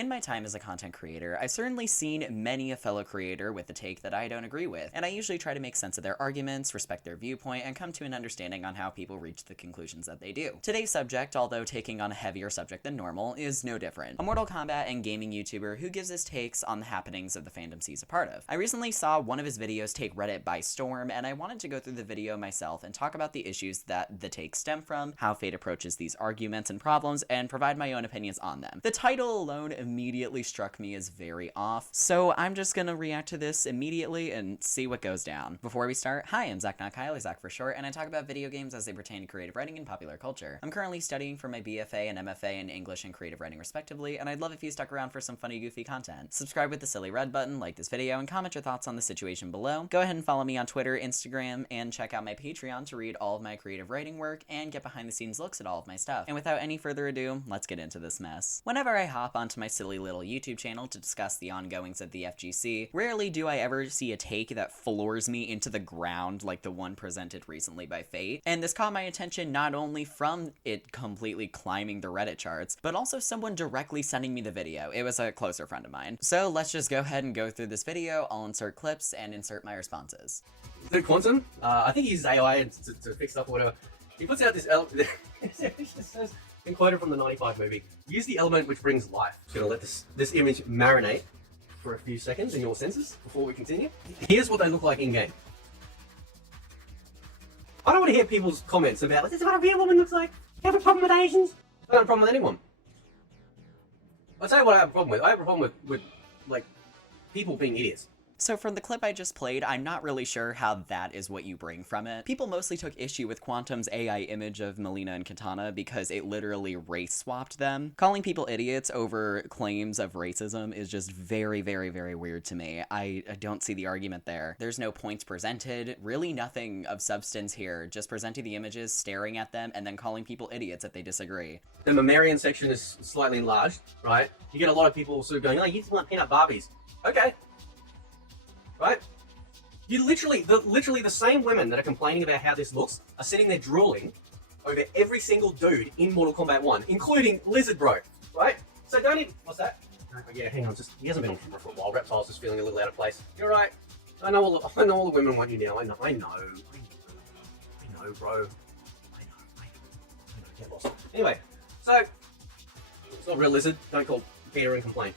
In my time as a content creator, I've certainly seen many a fellow creator with a take that I don't agree with, and I usually try to make sense of their arguments, respect their viewpoint, and come to an understanding on how people reach the conclusions that they do. Today's subject, although taking on a heavier subject than normal, is no different. A Mortal Kombat and gaming YouTuber who gives his takes on the happenings of the fandoms he's a part of. I recently saw one of his videos take Reddit by storm, and I wanted to go through the video myself and talk about the issues that the take stem from, how Fate approaches these arguments and problems, and provide my own opinions on them. The title alone immediately struck me as very off, so I'm just gonna react to this immediately and see what goes down. Before we start, hi, I'm Zak Not Kyle, or Zak for short, and I talk about video games as they pertain to creative writing and popular culture. I'm currently studying for my BFA and MFA in English and creative writing respectively, and I'd love if you stuck around for some funny, goofy content. Subscribe with the silly red button, like this video, and comment your thoughts on the situation below. Go ahead and follow me on Twitter, Instagram, and check out my Patreon to read all of my creative writing work and get behind the scenes looks at all of my stuff. And without any further ado, let's get into this mess. Whenever I hop onto my silly little YouTube channel to discuss the ongoings of the FGC, rarely do I ever see a take that floors me into the ground like the one presented recently by Fate. And this caught my attention not only from it completely climbing the Reddit charts, but also someone directly sending me the video. It was a closer friend of mine. So let's just go ahead and go through this video. I'll insert clips and insert my responses. The Quantum, I think he uses AI to fix stuff or whatever. He puts out this element, been quoted from the 95 movie, use the element which brings life. Just gonna let this image marinate for a few seconds in your senses before we continue. Here's what they look like in game. I don't want to hear people's comments about, this is what a real woman looks like. You have a problem with Asians? I don't have a problem with anyone. I'll tell you what I have a problem with. I have a problem with like, people being idiots. So from the clip I just played, I'm not really sure how that is what you bring from it. People mostly took issue with Quantum's AI image of Mileena and Kitana because it literally race swapped them. Calling people idiots over claims of racism is just very, very, very weird to me. I don't see the argument there. There's no points presented, really nothing of substance here, just presenting the images, staring at them, and then calling people idiots if they disagree. The mammalian section is slightly enlarged, right? You get a lot of people sort of going, oh, you just want peanut Barbies. Okay. Right? You literally the same women that are complaining about how this looks are sitting there drooling over every single dude in Mortal Kombat 1, including Lizard Bro, right? So don't even, what's that? Oh, yeah, hang on, he hasn't been on camera for a while. Reptile's just feeling a little out of place. You're right. I know all the women want you now. I know, bro. I know. Get lost. Anyway, so it's not a real lizard. Don't call Peter and complain.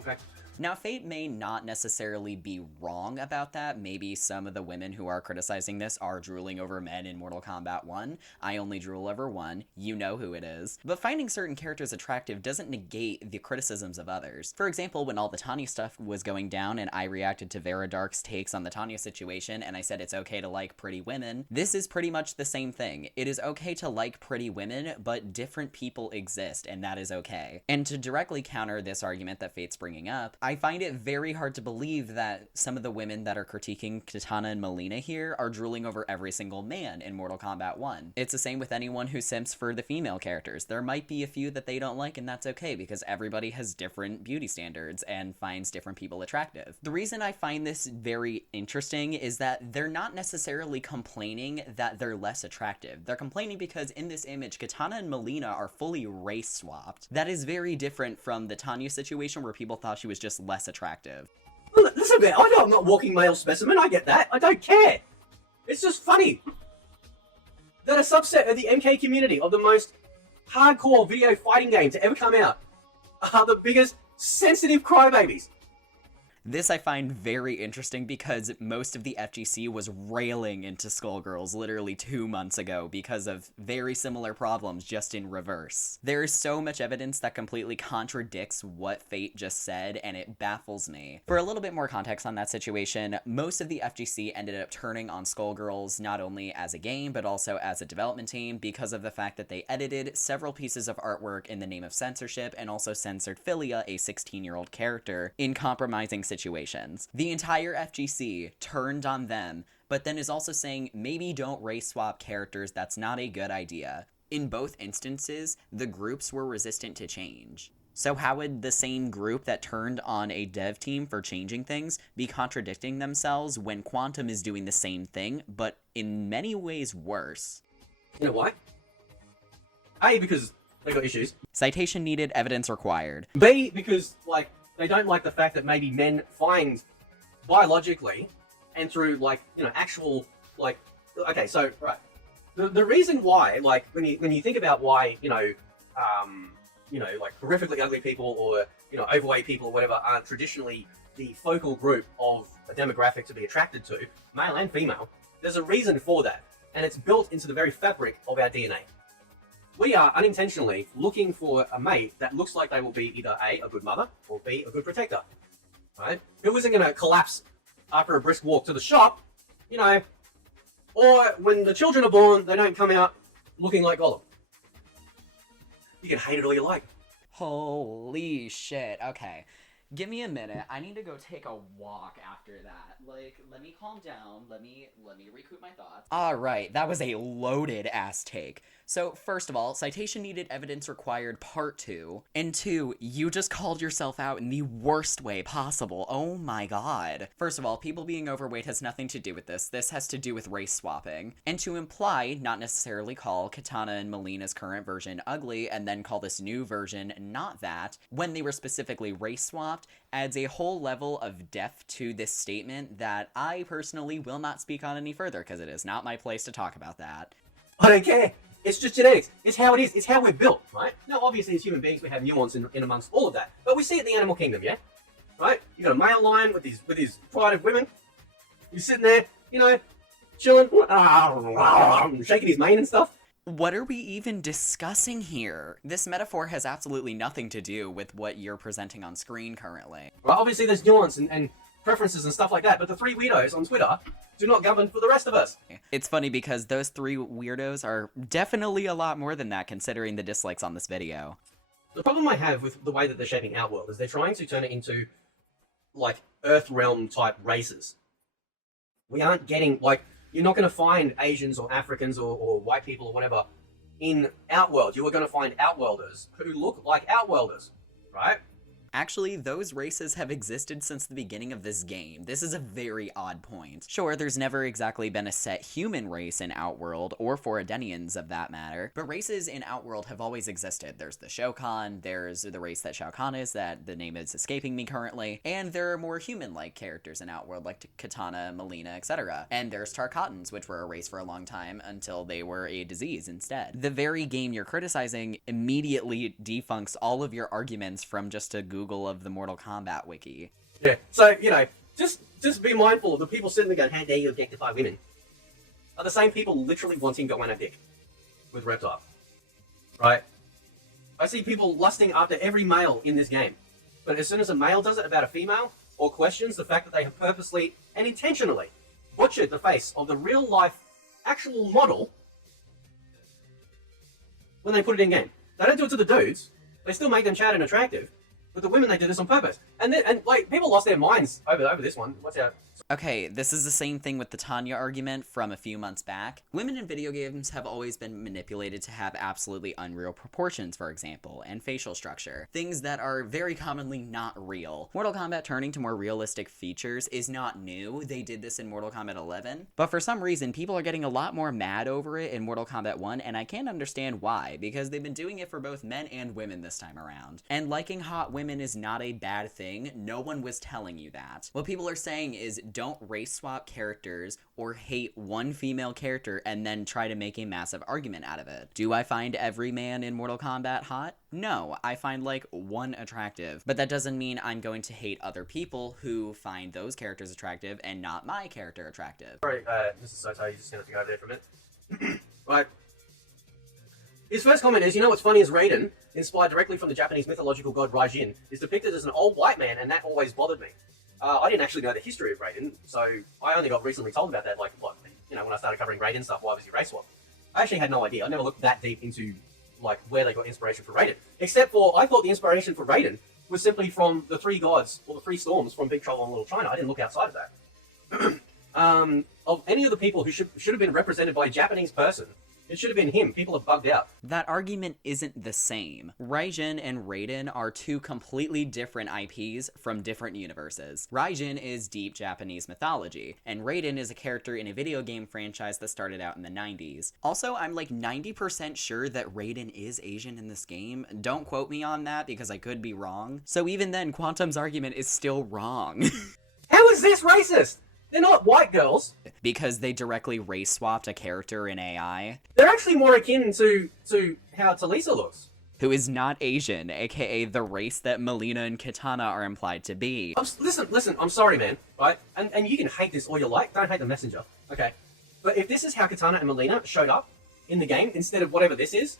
Okay. Now, Fate may not necessarily be wrong about that. Maybe some of the women who are criticizing this are drooling over men in Mortal Kombat 1. I only drool over one. You know who it is. But finding certain characters attractive doesn't negate the criticisms of others. For example, when all the Tanya stuff was going down and I reacted to Vera Dark's takes on the Tanya situation and I said it's okay to like pretty women, this is pretty much the same thing. It is okay to like pretty women, but different people exist, and that is okay. And to directly counter this argument that Fate's bringing up, I find it very hard to believe that some of the women that are critiquing Kitana and Mileena here are drooling over every single man in Mortal Kombat 1. It's the same with anyone who simps for the female characters. There might be a few that they don't like, and that's okay because everybody has different beauty standards and finds different people attractive. The reason I find this very interesting is that they're not necessarily complaining that they're less attractive. They're complaining because in this image, Kitana and Mileena are fully race swapped. That is very different from the Tanya situation where people thought she was just less attractive. Listen, man, I know I'm not walking male specimen, I get that. I don't care. It's just funny that a subset of the MK community of the most hardcore video fighting game to ever come out are the biggest sensitive crybabies. This I find very interesting because most of the FGC was railing into Skullgirls literally 2 months ago because of very similar problems, just in reverse. There is so much evidence that completely contradicts what Fate just said, and it baffles me. For a little bit more context on that situation, most of the FGC ended up turning on Skullgirls not only as a game, but also as a development team because of the fact that they edited several pieces of artwork in the name of censorship and also censored Philia, a 16-year-old character, in compromising situations. The entire FGC turned on them, but then is also saying maybe don't race swap characters, that's not a good idea. In both instances, the groups were resistant to change. So how would the same group that turned on a dev team for changing things be contradicting themselves when Quantum is doing the same thing, but in many ways worse? You know why? A, because they got issues. Citation needed, evidence required. B, because like they don't like the fact that maybe men find biologically and through like actual like okay, so right. The reason why, like when you think about why, like horrifically ugly people or overweight people or whatever aren't traditionally the focal group of a demographic to be attracted to, male and female, there's a reason for that. And it's built into the very fabric of our DNA. We are unintentionally looking for a mate that looks like they will be either A, a good mother, or B, a good protector. Right? Who isn't going to collapse after a brisk walk to the shop, or when the children are born, they don't come out looking like Gollum. You can hate it all you like. Holy shit. Okay. Give me a minute. I need to go take a walk after that. Like, let me calm down. Let me recoup my thoughts. All right, that was a loaded ass take. So, first of all, citation needed, evidence required, part 2. And 2, you just called yourself out in the worst way possible. Oh my god. First of all, people being overweight has nothing to do with this. This has to do with race swapping. And to imply, not necessarily call Katana and Melina's current version ugly, and then call this new version not that, when they were specifically race swapped, adds a whole level of depth to this statement that I personally will not speak on any further, because it is not my place to talk about that. I don't care. It's just genetics. It's how it is. It's how we're built, right? Now, obviously, as human beings, we have nuance in amongst all of that. But we see it in the animal kingdom, yeah? Right? You got a male lion with his pride of women. He's sitting there, chilling, shaking his mane and stuff. What are we even discussing here? This metaphor has absolutely nothing to do with what you're presenting on screen currently. Well, obviously, there's nuance and preferences and stuff like that, but the 3 weirdos on Twitter do not govern for the rest of us. It's funny because those 3 weirdos are definitely a lot more than that, considering the dislikes on this video. The problem I have with the way that they're shaping Outworld is they're trying to turn it into, like, Earth Realm type races. We aren't getting, like, you're not going to find Asians or Africans or white people or whatever in Outworld. You are going to find Outworlders who look like Outworlders, right? Actually, those races have existed since the beginning of this game. This is a very odd point. Sure, there's never exactly been a set human race in Outworld, or for Edenians of that matter, but races in Outworld have always existed. There's the Shokan, there's the race that Shao Kahn is, that the name is escaping me currently, and there are more human-like characters in Outworld, like Katana, Melina, etc. And there's Tarkatans, which were a race for a long time, until they were a disease instead. The very game you're criticizing immediately defunks all of your arguments from just a Google of the Mortal Kombat wiki. Yeah, so, just be mindful of the people sitting there going, how dare you objectify women, are the same people literally wanting Goanna dick with Reptile, right? I see people lusting after every male in this game, but as soon as a male does it about a female, or questions the fact that they have purposely and intentionally butchered the face of the real life actual model when they put it in game. They don't do it to the dudes, they still make them chat and attractive. With the women, they did this on purpose. And people lost their minds over this one. What's our... Okay, this is the same thing with the Tanya argument from a few months back. Women in video games have always been manipulated to have absolutely unreal proportions, for example, and facial structure. Things that are very commonly not real. Mortal Kombat turning to more realistic features is not new. They did this in Mortal Kombat 11. But for some reason, people are getting a lot more mad over it in Mortal Kombat 1, and I can't understand why, because they've been doing it for both men and women this time around. And liking hot women is not a bad thing. No one was telling you that. What people are saying is don't race swap characters or hate one female character and then try to make a massive argument out of it. Do I find every man in Mortal Kombat hot? No, I find like one attractive, but that doesn't mean I'm going to hate other people who find those characters attractive and not my character attractive. Sorry, Mr. Soto, you're just going to have to go over there for a minute. Right. His first comment is, what's funny is Raiden, inspired directly from the Japanese mythological god Raijin, is depicted as an old white man, and that always bothered me. I didn't actually know the history of Raiden, so I only got recently told about that, when I started covering Raiden stuff, why was he race swapped? I actually had no idea. I never looked that deep into, where they got inspiration for Raiden. Except for, I thought the inspiration for Raiden was simply from the 3 gods, or the 3 storms from Big Trouble in Little China. I didn't look outside of that. Of any of the people who should have been represented by a Japanese person It should have been him. People are bugged out. That argument isn't the same. Raijin and Raiden are two completely different IPs from different universes. Raijin is deep Japanese mythology, and Raiden is a character in a video game franchise that started out in the 90s. Also, I'm like 90% sure that Raiden is Asian in this game. Don't quote me on that because I could be wrong. So even then, Quantum's argument is still wrong. How is this racist? They're not white girls. Because they directly race swapped a character in AI. They're actually more akin to how Talisa looks. Who is not Asian, aka the race that Melina and Kitana are implied to be. Listen, I'm sorry, man, right? And you can hate this all you like, don't hate the messenger, okay? But if this is how Kitana and Melina showed up in the game, instead of whatever this is,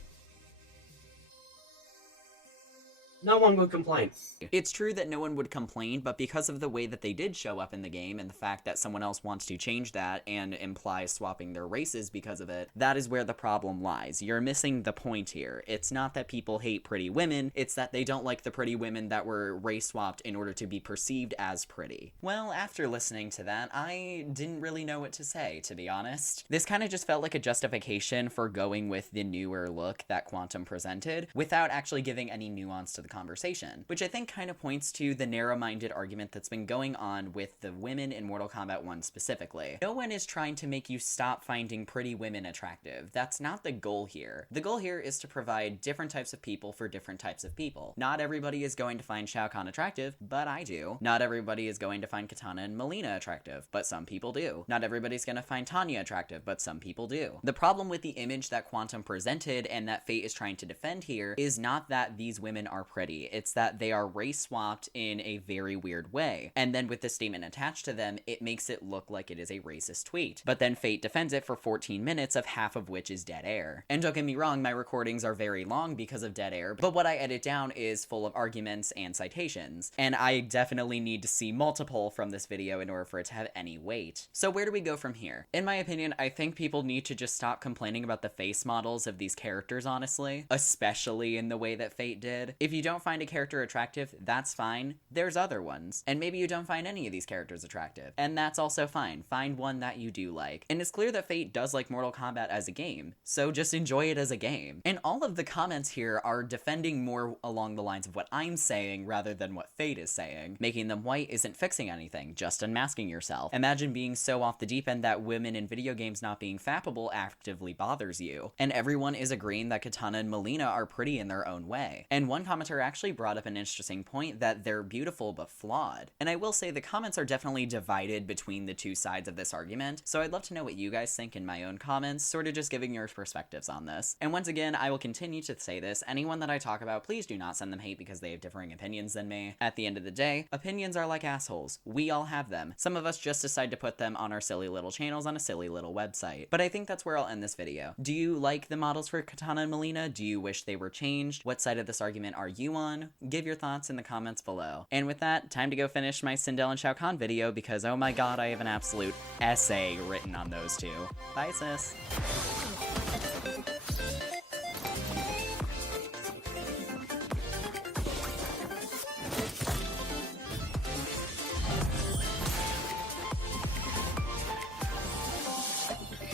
no one would complain. It's true that no one would complain, but because of the way that they did show up in the game and the fact that someone else wants to change that and implies swapping their races because of it, that is where the problem lies. You're missing the point here. It's not that people hate pretty women, it's that they don't like the pretty women that were race swapped in order to be perceived as pretty. Well, after listening to that, I didn't really know what to say, to be honest. This kind of just felt like a justification for going with the newer look that Quantum presented, without actually giving any nuance to the conversation, which I think kind of points to the narrow-minded argument that's been going on with the women in Mortal Kombat 1 specifically. No one is trying to make you stop finding pretty women attractive. That's not the goal here. The goal here is to provide different types of people for different types of people. Not everybody is going to find Shao Kahn attractive, but I do. Not everybody is going to find Kitana and Melina attractive, but some people do. Not everybody's gonna find Tanya attractive, but some people do. The problem with the image that Quantum presented and that Fate is trying to defend here is not that these women are pretty, it's that they are race swapped in a very weird way. And then with the statement attached to them, it makes it look like it is a racist tweet. But then Fate defends it for 14 minutes, of half of which is dead air. And don't get me wrong, my recordings are very long because of dead air, but what I edit down is full of arguments and citations. And I definitely need to see multiple from this video in order for it to have any weight. So where do we go from here? In my opinion, I think people need to just stop complaining about the face models of these characters, honestly. Especially in the way that Fate did. If you don't find a character attractive, that's fine. There's other ones. And maybe you don't find any of these characters attractive. And that's also fine. Find one that you do like. And it's clear that Fate does like Mortal Kombat as a game, so just enjoy it as a game. And all of the comments here are defending more along the lines of what I'm saying rather than what Fate is saying. Making them white isn't fixing anything, just unmasking yourself. Imagine being so off the deep end that women in video games not being fappable actively bothers you. And everyone is agreeing that Kitana and Melina are pretty in their own way. And one commenter actually brought up an interesting point that they're beautiful but flawed. And I will say the comments are definitely divided between the two sides of this argument, so I'd love to know what you guys think in my own comments, sort of just giving your perspectives on this. And once again, I will continue to say this, anyone that I talk about, please do not send them hate because they have differing opinions than me. At the end of the day, opinions are like assholes. We all have them. Some of us just decide to put them on our silly little channels on a silly little website. But I think that's where I'll end this video. Do you like the models for Kitana and Melina? Do you wish they were changed? What side of this argument are you on? Give your thoughts in the comments below. And with that, time to go finish my Sindel and Shao Kahn video because oh my god, I have an absolute essay written on those two. Bye, sis.